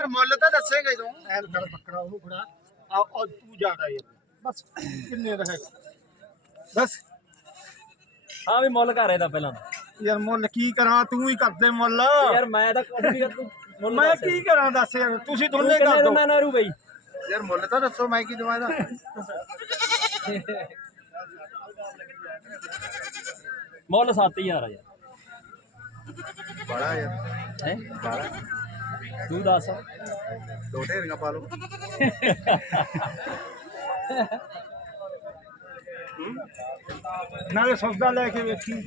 ਪਰ ਮੁੱਲ ਤਾਂ ਦੱਸੇਗਾ ਹੀ ਤੂੰ। ਐਨ ਕਰ ਬੱਕਰਾ ਉਹਨੂੰ ਫੜਾ ਆ ਆ ਤੂੰ ਜਾਦਾ ਯਾਰ ਬਸ ਕਿੰਨੇ ਦਾ ਹੈਗਾ? ਬਸ। ਹਾਂ ਵੀ ਮੁੱਲ ਕਰ ਇਹਦਾ ਪਹਿਲਾਂ। ਯਾਰ ਮੁੱਲ ਕੀ ਕਰਾਂ? ਤੂੰ ਹੀ ਕਰਦੇ ਮੁੱਲ। ਯਾਰ ਮੈਂ ਤਾਂ ਕੁਝ ਵੀ ਕਰ ਤੂੰ ਮੁੱਲ ਮੈਂ ਦੱਸ। ਕੀ ਕਰਾਂ ਦੱਸ ਯਾਰ? ਤੁਸੀਂ ਤੂੰ ਦੋਨੇ ਕਿੰਨੇ ਕਰ ਦੋ। ਦਿਨਾਂ ਨਾਰੂ ਬਈ? ਯਾਰ ਮੁੱਲ ਤਾਂ ਦੱਸੋ ਮੈਂ ਕੀ ਦਵਾਂ ਇਹਦਾ? ਮੁੱਲ 7000 ਆ ਯਾਰ। ਬੜਾ ਯਾਰ। ਹੈ? ਤੂੰ ਦੱਸ। ਦੋ ਢੇਰੀਆਂ ਪਾ ਲਓ। ਨਾਲੇ ਸੌਦਾ ਲੈ ਕੇ ਵੇਖੀ।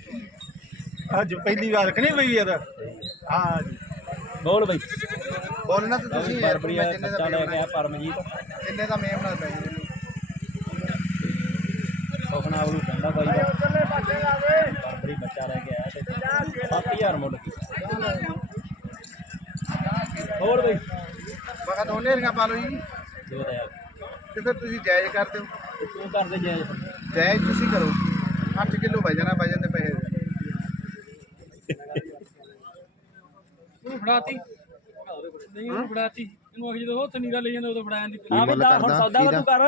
ਅੱਜ ਪਹਿਲੀ ਵਾਰ ਕਿ ਨਹੀਂ ਬਈ ਯਾਰ ਹਾਂ ਜੀ। ਬੋਲ ਬਈ। ਬੋਲਣਾ ਤਾਂ ਤੁਸੀਂ ਯਾਰ ਮੈਂ ਕਿੰਨੇ ਦਾ ਲੈ ਕੇ ਮੇਮ ਆ ਪਰਮਜੀਤ। ਕਿੰਨੇ ਦਾ ਮੇਮ ਨਾਲ ਪੈ ਸੁਪਨਾ ਬਲੂ ਠੰਡਾ ਬਾਈ ਦਾ। ਬੱਚਾ ਲੈ ਕੇ ਆਇਆ ਤੇ 7000 ਮੁੱਲ ਕੀਤਾ ਹੋਰ ਬਈ ਢੇਰੀਆਂ ਪਾ ਲਓ ਜੀ? ਦੋ ਦਾ ਯਾਰ। ਤੇ ਫਿਰ ਤੁਸੀਂ ਜਾਇਜ਼ ਕਰ ਦਿਓ। ਤੇ ਤੂੰ ਕਰ ਦੇ ਜਾਇਜ਼। ਜਾਇਜ਼ ਤੁਸੀਂ ਕਰੋ। 8 ਕਿਲੋ ਵਜਣਾ ਵਜਨ ਦੇ ਪੈਸੇ। ਉਹਨੂੰ ਫੜਾਤੀ। ਨਹੀਂ ਉਹਨੂੰ ਫੜਾਤੀ। ਇਹਨੂੰ ਅਖੇ ਜਦੋਂ ਉੱਥੇ ਨੀਰਾ ਲੈ ਜਾਂਦਾ ਉਦੋਂ ਫੜਾਇਆ ਦੀ ਹਾਂ ਵੀ ਤਾਂ ਹੁਣ ਸੌਦਾ ਵਾ ਤੂੰ ਕਰ।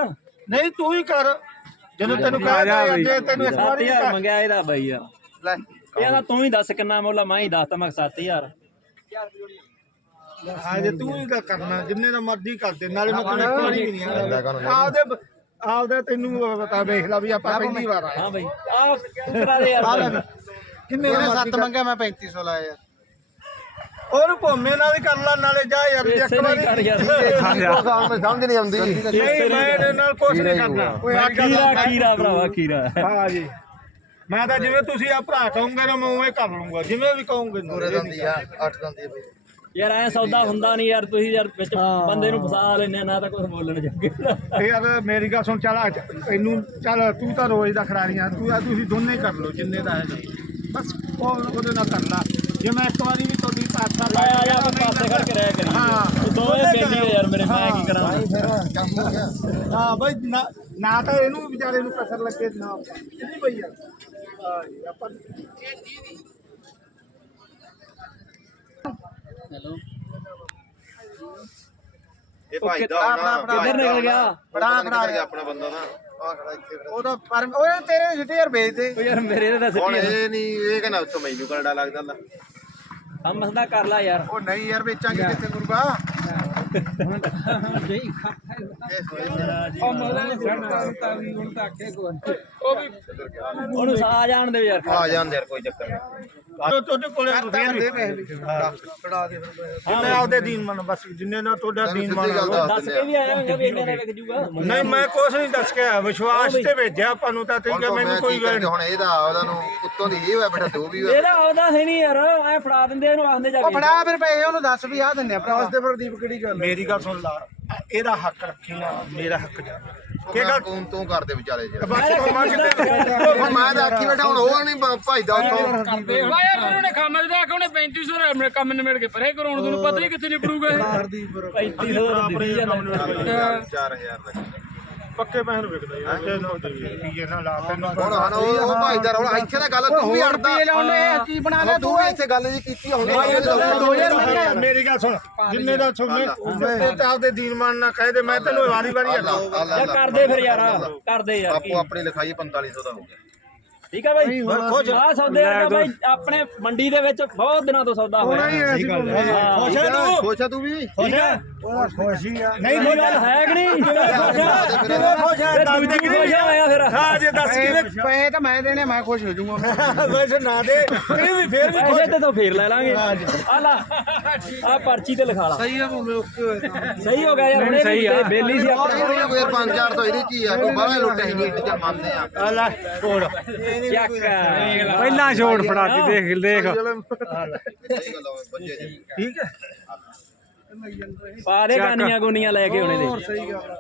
ਨਹੀਂ ਤੂੰ ਹੀ ਕਰ। ਜਦੋਂ ਤੈਨੂੰ ਕਹਿ ਜੇ ਤੈਨੂੰ ਇੱਕ ਵਾਰੀ 7000 ਮੰਗਿਆ ਇਹਦਾ ਬਾਈ ਯਾਰ ਲੈ। ਇਹਦਾ ਤੂੰ ਹੀ ਦੱਸ ਕਿੰਨਾ ਮੁੱਲ ਆ, ਮੈਂ ਹੀ ਦੱਸਤਾ ਮੈਂ 7000 ਹਾਂ ਜੇ ਤੂੰ ਹੀ ਤਾਂ ਕਰਨਾ ਜਿੰਨੇ ਦਾ ਮਰਜ਼ੀ ਕਰ ਦੇ ਨਾਲੇ ਮੈਂ ਤੈਨੂੰ ਇੱਕ ਵਾਰੀ ਵੀ ਨਹੀਂ ਆਉਂਦਾ ਆਪਦੇ ਆਪਦੇ ਤੈਨੂੰ ਪਤਾ ਵੇਖ ਲਾ ਵੀ ਆਪਾਂ ਪਹਿਲੀ ਵਾਰ ਆਏ। ਹਾਂ ਬਾਈ ਆ ਤੂੰ ਕਰਾ ਦੇ ਯਾਰ ਕਿੰਨੇ ਇਹਨੇ ਦਾ 7 ਮੰਗਿਆ ਮੈਂ 3500 ਲਾਇਆ ਯਾਰ। ਉਹਨੂੰ ਭੋਮੇ ਨਾਲ ਹੀ ਕਰ ਲਾ ਨਾਲੇ ਜਾ ਯਾਰ ਇੱਕ ਵਾਰੀ ਕਰ ਸਮਝ ਨਹੀਂ ਆਉਂਦੀ। ਨਹੀਂ ਮੈਂ ਇਹਦੇ ਨਾਲ ਕੁਝ ਨਹੀਂ ਕਰਨਾ। ਖੀਰਾ ਸੁਣ। ਖੀਰਾ ਭਰਾਵਾ ਖੀਰਾ ਹਾਂ ਜੀ। ਮੈਂ ਤਾਂ ਜਿਵੇਂ ਤੁਸੀਂ ਆ ਭਰਾ ਕਹੋਗੇ ਨਾ ਮੈਂ ਉਵੇਂ ਕਰ ਲੂੰਗਾ ਜਿਵੇਂ ਵੀ ਕਹੋਗੇ ਪੂਰੇ ਦੰਦੀ ਆ 8 ਦੰਦੀ ਆ। ਬਈ ਯਾਰ ਐ ਸੌਦਾ ਹੁੰਦਾ ਨਹੀਂ ਯਾਰ ਤੁਸੀਂ ਯਾਰ ਵਿੱਚ ਬੰਦੇ ਨੂੰ ਫਸਾ ਲੈਨੇ ਨਾ ਤਾਂ ਕੁਝ ਬੋਲਣ ਜੋਗੇ। ਯਾਰ ਮੇਰੀ ਗੱਲ ਸੁਣ ਚੱਲ ਅੱਜ ਇਹਨੂੰ ਚੱਲ ਤੂੰ ਤਾਂ ਰੋਜ਼ ਦਾ ਖਿਡਾਰੀਆਂ ਤੂੰ ਆ ਤੁਸੀਂ ਦੋਨੇ ਕਰ ਲਓ ਜਿੰਨੇ ਦਾ ਹੈਗਾ ਬਸ ਉਹ ਉਹਦੇ ਨਾਲ ਕਰ ਲਾ। ਜੇ ਮੈਂ ਇੱਕ ਵਾਰੀ ਵੀ ਤੁਹਾਡੀ ਪਾਸਾ ਆ ਆ ਜਾ ਆਪਾਂ ਪਾਸੇ ਖੜ ਕੇ ਰਹਿ ਕਰੀ ਹਾਂ। ਦੋਵੇਂ ਬੇਲੀ ਯਾਰ ਮੇਰੇ ਮੈਂ ਕੀ ਕਰਾਂ। ਫਿਰ ਕੰਮ ਹੋ। ਗਿਆ ਹਾਂ ਬਈ ਨਾ ਨਾ ਤਾਂ ਇਹਨੂੰ ਵਿਚਾਰੇ ਨੂੰ ਕਸਰ ਲੱਗੇ ਨਾ ਨਹੀਂ ਬਈ ਯਾਰ ਹਾਂ ਜੀ ਆਪਾਂ ਹੈਲੋ। ਇਹ ਭਾਈ ਦਾ ਹੋਣਾ ਕਿੱਧਰ ਨਿਕਲ ਗਿਆ? ਬੜਾ ਖੜਾ ਗਿਆ ਆਪਣਾ ਬੰਦਾ ਨਾ ਆ ਖੜਾ ਇੱਥੇ ਉਹਦਾ ਪਰ ਉਹ ਤੇਰੇ ਸਿੱਟੇ ਯਾਰ ਵੇਚ ਦੇ ਉਹ ਯਾਰ ਮੇਰੇ ਦਾ ਹੁਣ ਸਿੱਟੀ ਇਹ ਨਹੀਂ ਇਹ ਕਹਿੰਦਾ ਉੱਥੋਂ ਮੈਨੂੰ ਕਰੜਾ ਲੱਗਦਾ ਲਾ ਸਮਝਦਾ ਕਰ ਲੈ ਯਾਰ। ਉਹ ਨਹੀਂ ਯਾਰ ਵੇਚਾਂਗੇ ਕਿੱਥੇ ਉਹ ਛੱਡਦਾ ਤਾਂ ਵੀ ਹੁਣ ਤਾਂ ਅੱਗੇ ਕੋਈ। ਉਹ ਵੀ ਉਹਨੂੰ ਸਾ ਜਾਣ ਦੇ ਯਾਰ। ਆ ਜਾਂਦੇ ਯਾਰ ਕੋਈ ਚੱਕਰ ਨਹੀਂ ਤੁਹਾਡੇ ਕੋਲੇ ਦੇ ਪੈਸੇ ਛੜਾ ਦੇ ਫਿਰ ਜਿੰਨੇ ਆਪਦੇ ਦੀਨ ਮੰਨ ਬਸ ਜਿੰਨੇ ਨਾਲ ਤੁਹਾਡਾ ਦੀਨ ਸਿੱਧੀ ਗੱਲ ਮੰਨ ਦੱਸ ਦੱਸ ਕੇ ਵੀ ਆਇਆ ਮੈਂ ਵੀ ਇੰਨੇ ਦਾ ਵਿਕ ਜੂਗਾ। ਨਹੀਂ ਮੈਂ ਕੁਛ ਨਹੀਂ ਦੱਸ ਕੇ ਆਇਆ ਵਿਸ਼ਵਾਸ ਤੇ ਭੇਜਿਆ ਆਪਾਂ ਨੂੰ ਤਾਂ ਠੀਕ ਹੈ ਮੈਨੂੰ ਕੋਈ ਗੱਲ ਹੁਣ ਇਹਦਾ ਉਹਦਾ ਨੂੰ ਉੱਤੋਂ ਦੀ ਇਹ ਹੋਇਆ ਬੇਟਾ ਦੋ ਵੀ ਹੋਇਆ। ਇਹਦਾ ਆਉਦਾ ਹੈ ਨਹੀਂ ਯਾਰ ਐ ਫੜਾ ਦਿੰਦੇ ਇਹਨੂੰ ਆਖਦੇ ਜਾ ਕੇ। ਫੜਾ ਫਿਰ ਪੈਸੇ ਉਹਨੂੰ ਦੱਸ ਵੀ ਆ ਦਿੰਨੇ ਆ। ਭਰਾ ਉਸ ਦੇ ਪ੍ਰਦੀਪ ਕਿਹੜੀ ਗੱਲ ਮੇਰੀ ਗੱਲ ਸੁਣ ਲਾ ਇਹਦਾ ਹੱਕ ਰੱਖੀ ਨਾ ਮੇਰਾ ਹੱਕ ਜਾ। ਕੀ ਗੱਲ? ਤੂੰ ਤੂੰ ਕਰਦੇ ਵਿਚਾਰੇ ਜਿਹੜਾ। ਕੋਮਾ ਹੁਣ ਮੈਂ ਤਾਂ ਆਖੀ ਬੈਠਾ ਹੁਣ ਉਹ ਨਹੀਂ ਭਾਈਦਾ ਉੱਥੋਂ। ਕਰਦੇ ਵਾ ਯਾਰ ਫਿਰ ਉਹਨੇ ਕੰਮ ਦਾ ਕਿ ਉਹਨੇ 3500 ਰੁਪਏ ਮੇਰੇ ਕੰਮ ਨਿਬੜ ਕੇ ਪਰੇ ਕਰਾਉਣ ਤੁਹਾਨੂੰ ਪਤਾ ਹੀ ਕਿੱਥੇ ਨਿਬੜੂਗਾ ਇਹ। 3500 ਦਾ ਦਿੱਤੀ ਜਾਂਦਾ 4000 ਦਾ। ਪੱਕੇ ਪੈਸੇ ਵਿਕਦਾ ਯਾਰ। ਨਾ ਇਹ ਨਾ ਲਾ ਤੈਨੂੰ ਹੁਣ ਹੁਣ ਉਹ ਉਹ ਭਾਈਦਾਰ ਹੁਣ ਇੱਥੇ ਤਾਂ ਗੱਲ ਤੂੰ ਵੀ ਅੜਦਾ ਕੀ ਬਣਾ ਲਿਆ ਤੂੰ ਵੀ ਇੱਥੇ ਗੱਲ ਜੀ ਕੀਤੀ ਹੁਣ। ਮੇਰੀ ਗੱਲ ਸੁਣ ਜਿੰਨੇ ਦਾ। ਸੁਣਨੇ ਤੇ ਆਪਦੇ ਦੀਨ ਮੰਨ ਨਾ ਕਹਦੇ ਮੈਂ ਤੈਨੂੰ ਵਾਰੀ ਵਾਰੀ ਹੱਲਾ ਯਾਰ ਕਰਦੇ ਫਿਰ ਯਾਰ ਕਰਦੇ ਯਾਰ ਕੀ। ਆਪੋ ਆਪਣੀ ਲਿਖਾਈ 4500 ਦਾ ਹੋ ਗਿਆ। ਠੀਕ ਹੈ ਬਾਈ? ਆ ਸੌਦੇ ਆ ਬਾਈ ਆਪਣੇ ਮੰਡੀ ਦੇ ਵਿੱਚ ਬਹੁਤ ਦਿਨਾਂ ਤੋਂ ਸੌਦਾ ਹੋਇਆ। ਹਾਂ। ਖੁਸ਼ ਹੈ ਤੂੰ। ਖੁਸ਼ ਆ ਤੂੰ ਵੀ। ਖੁਸ਼ ਹੈ। ਖੁਸ਼ ਆ। ਨਹੀਂ ਗੱਲ ਹੈ ਕਿ ਨਹੀਂ? ਜਿਵੇਂ ਖੁਸ਼ ਆ? ਕਿਵੇਂ ਖੁਸ਼ ਕੀ ਖੁਸ਼ ਹੋਇਆ ਫਿਰ ਹਾਂ ਜੇ ਦੱਸ ਕਿਵੇਂ ਪੈਸੇ ਤਾਂ ਮੈਂ ਦੇਣੇ ਮੈਂ ਖੁਸ਼ ਹੋ ਜਾਊਂਗਾ। ਵੈਸੇ ਨਾ ਦੇ। ਇਹ ਵੀ ਫੇਰ ਵੀ ਪੈਸੇ ਤੇ ਤਾਂ ਫੇਰ ਲੈ ਲਾਂਗੇ। ਆ ਲਾ। ਆ ਪਰਚੀ ਤੇ ਲਿਖਾ ਲਾ। ਸਹੀ ਆ ਭਾਵੇਂ ਓਕੇ ਸਹੀ ਹੋ ਗਿਆ ਯਾਰ ਹੁਣੇ ਸਹੀ ਆ। ਬੇਲੀ ਸੀ ਇਹ ਕੋਈ 5000 ਤੋਂ ਇਹਦੀ ਕੀ ਆ ਕੋਈ ਬਾਹਲਾ ਲੁੱਟੇ ਹੀ ਨੀਟ ਚ ਮੰਨਦੇ ਆ। ਆ ਲੈ ਕੋੜ ਚੱਕ। ਪਹਿਲਾਂ ਛੋੜ ਫੜਾਤੀ ਦੇਖ ਦੇਖ। ਆ ਠੀਕ ਹੈ। ਦੇ ਗਾਨੀਆਂ ਗੋਨੀਆਂ ਲੈ ਕੇ ਉਹਨੇ ਦੇ ਸਹੀ ਗੱਲ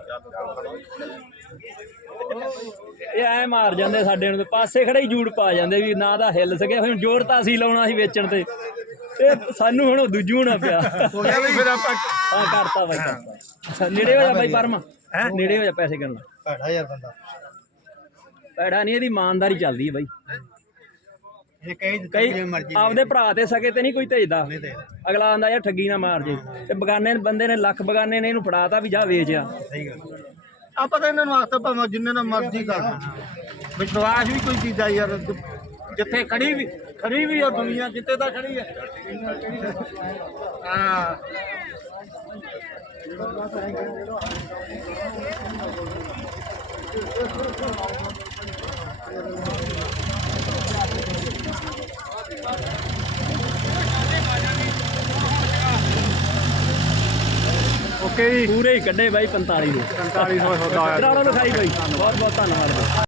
ਇਹ ਐ ਮਾਰ ਜਾਂਦੇ ਸਾਡੇ ਨੂੰ ਤੇ ਪਾਸੇ ਖੜੇ ਹੀ ਜੂੜ ਪਾ ਜਾਂਦੇ ਵੀ ਨਾ ਦਾ ਹਿੱਲ ਸਕੇ ਹੁਣ ਜੋੜ ਤਾਂ ਅਸੀਂ ਲਾਉਣਾ ਸੀ ਵੇਚਣ ਤੇ। ਇਹ ਸਾਨੂੰ ਹੁਣ ਉਹ ਦੂਜੂ ਹੋਣਾ ਪਿਆ। ਇਹ ਵੀ ਫਿਰ ਆਪਾਂ ਹਾਂ ਕਰਤਾ ਬਾਈ ਕਰਤਾ। ਨੇੜੇ ਹੋ ਜਾ ਬਾਈ ਪਰਮਾ। ਹੈ? ਨੇੜੇ ਹੋ ਜਾ ਪੈਸੇ ਕਰਨ। ਭੈੜਾ ਯਾਰ ਬੰਦਾ। ਪੈੜਾ ਨਹੀਂ ਇਹਦੀ ਇਮਾਨਦਾਰੀ ਚੱਲਦੀ ਹੈ ਬਾਈ। ਕਈ ਆਪਦੇ ਭਰਾ ਤੇ ਸਕੇ ਤੇ ਨਹੀਂ ਕੋਈ ਭੇਜਦਾ। ਅਗਲਾ ਆਂਦਾ ਯਾਰ ਠੱਗੀ ਨਾ ਮਾਰ ਜੇ। ਤੇ ਬਗਾਨੇ ਬੰਦੇ ਨੇ ਲੱਖ ਬਗਾਨੇ ਨੇ ਇਹਨੂੰ ਫੜਾਤਾ ਵੀ ਜਾ ਵੇਚ ਆ। ਆਪਾਂ ਤਾਂ ਇਹਨਾਂ ਨੂੰ ਆਖਤਾ ਭਾਵੇਂ ਜਿੰਨੇ ਦਾ ਮਰਜ਼ੀ ਕਰ ਵਿਸ਼ਵਾਸ ਵੀ ਕੋਈ ਚੀਜ਼ ਆ ਯਾਰ ਜਿੱਥੇ ਖੜੀ ਵੀ ਖੜੀ ਵੀ ਉਹ ਦੁਨੀਆ ਜਿੱਥੇ ਤਾਂ ਖੜੀ ਹੈ ਹਾਂ। ਓਕੇ ਜੀ। ਪੂਰੇ ਹੀ ਕੱਢੇ ਬਾਈ 45 ਦੇ। 4500 ਸੌਦਾ ਕਰਾ ਲਓ ਲਿਖਾਈ ਬਾਈ। ਬਹੁਤ ਬਹੁਤ ਧੰਨਵਾਦ। ਬਾਈ